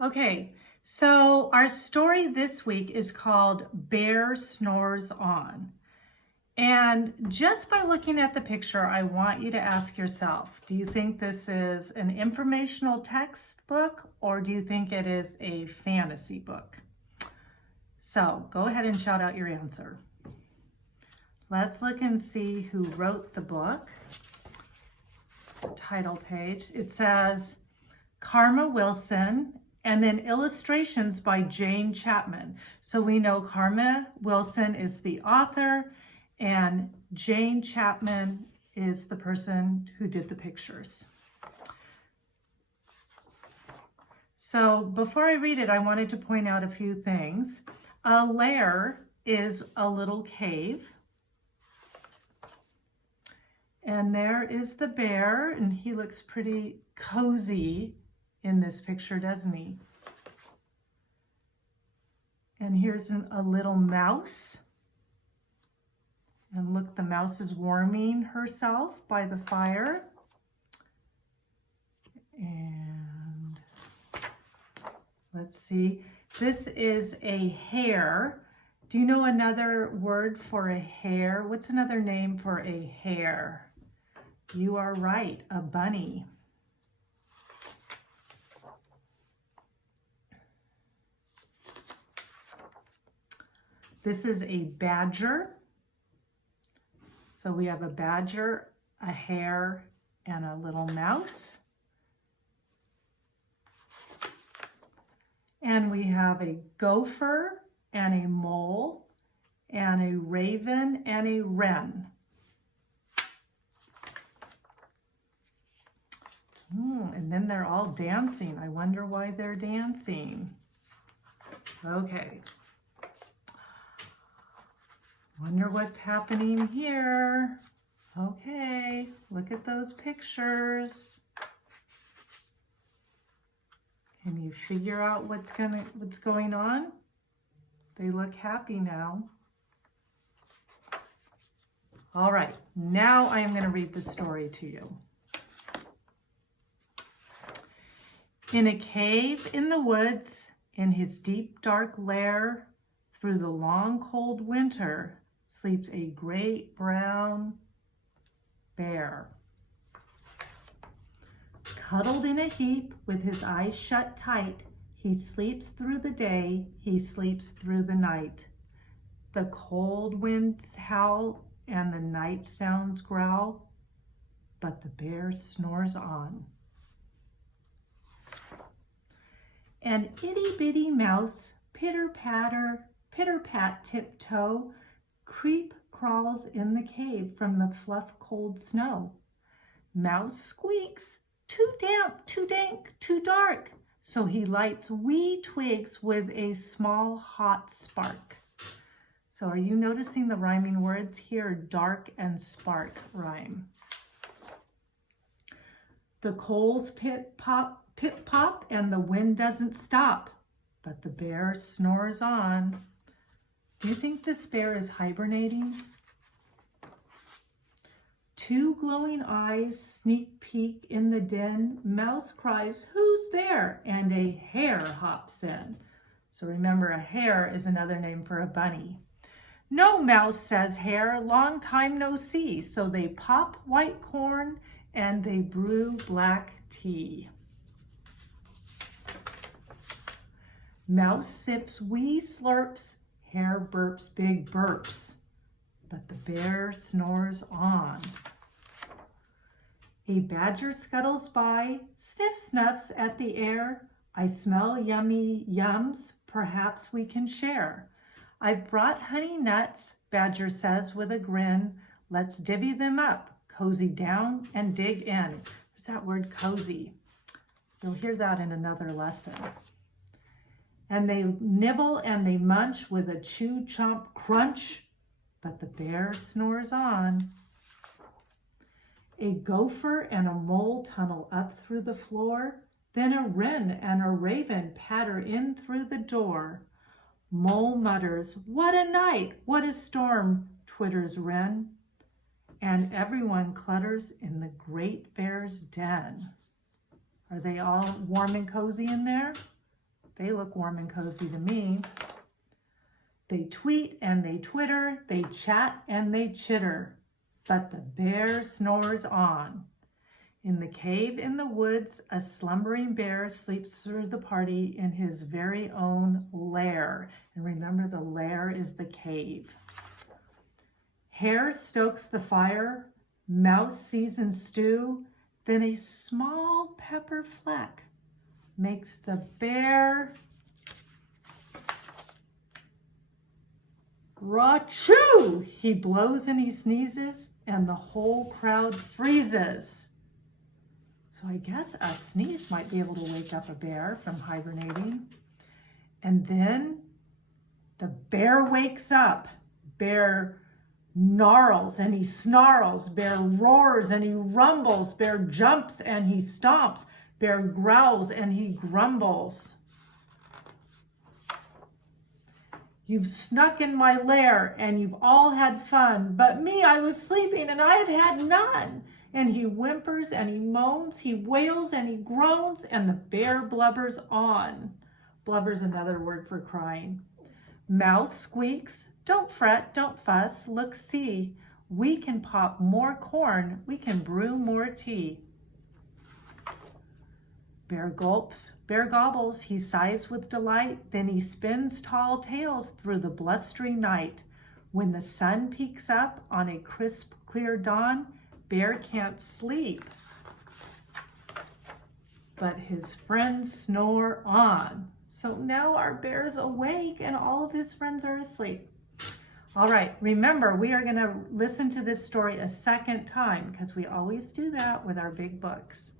Okay, so our story this week is called Bear Snores On. And just by looking at the picture, I want you to ask yourself, do you think this is an informational textbook or do you think it is a fantasy book? So go ahead and shout out your answer. Let's look and see who wrote the book. It's the title page. It says Karma Wilson, and then illustrations by Jane Chapman. So we know Karma Wilson is the author and Jane Chapman is the person who did the pictures. So before I read it, I wanted to point out a few things. A lair is a little cave. And there is the bear, and he looks pretty cozy in this picture, doesn't he? And here's a little mouse. And look, the mouse is warming herself by the fire. And let's see, this is a hare. Do you know another word for a hare? What's another name for a hare? You are right, a bunny. This is a badger. So we have a badger, a hare, and a little mouse. And we have a gopher and a mole and a raven and a wren. And then they're all dancing. I wonder why they're dancing. Okay. Wonder what's happening here. Okay, look at those pictures. Can you figure out what's going on? They look happy now. All right, now I am going to read the story to you. In a cave in the woods, in his deep dark lair, through the long cold winter, sleeps a great brown bear. Cuddled in a heap with his eyes shut tight, he sleeps through the day, he sleeps through the night. The cold winds howl and the night sounds growl, but the bear snores on. An itty-bitty mouse, pitter-patter, pitter-pat tiptoe, creep crawls in the cave from the fluff cold snow. Mouse squeaks, too damp, too dank, too dark, so he lights wee twigs with a small hot spark. So are you noticing the rhyming words here? Dark and spark rhyme. The coals pit-pop, pip-pop, and the wind doesn't stop, but the bear snores on. Do you think this bear is hibernating? Two glowing eyes sneak peek in the den. Mouse cries, "Who's there?" And a hare hops in. So remember, a hare is another name for a bunny. "No, Mouse," says Hare, "long time no see." So they pop white corn and they brew black tea. Mouse sips wee slurps, Hare burps big burps, but the bear snores on. A badger scuttles by, sniff snuffs at the air. I smell yummy yums, perhaps we can share. I've brought honey nuts, Badger says with a grin. Let's divvy them up, cozy down and dig in. There's that word cozy. You'll hear that in another lesson. And they nibble and they munch with a chew chomp crunch, but the bear snores on. A gopher and a mole tunnel up through the floor, then a wren and a raven patter in through the door. Mole mutters, "What a night, what a storm," twitters wren. And everyone clutters in the great bear's den. Are they all warm and cozy in there? They look warm and cozy to me. They tweet and they twitter, they chat and they chitter, but the bear snores on. In the cave in the woods, a slumbering bear sleeps through the party in his very own lair. And remember, the lair is the cave. Hare stokes the fire, mouse seasons stew, then a small pepper fleck makes the bear Ra-choo! He blows and he sneezes, and the whole crowd freezes. So I guess a sneeze might be able to wake up a bear from hibernating. And then the bear wakes up. Bear gnarls and he snarls. Bear roars and he rumbles. Bear jumps and he stomps. Bear growls and he grumbles. You've snuck in my lair and you've all had fun, but me, I was sleeping and I have had none. And he whimpers and he moans, he wails and he groans, and the bear blubbers on. Blubber's another word for crying. Mouse squeaks, don't fret, don't fuss, look, see. We can pop more corn, we can brew more tea. Bear gulps, bear gobbles, he sighs with delight, then he spins tall tales through the blustery night. When the sun peeks up on a crisp, clear dawn, bear can't sleep, but his friends snore on. So now our bear's awake and all of his friends are asleep. All right, remember, we are going to listen to this story a second time because we always do that with our big books.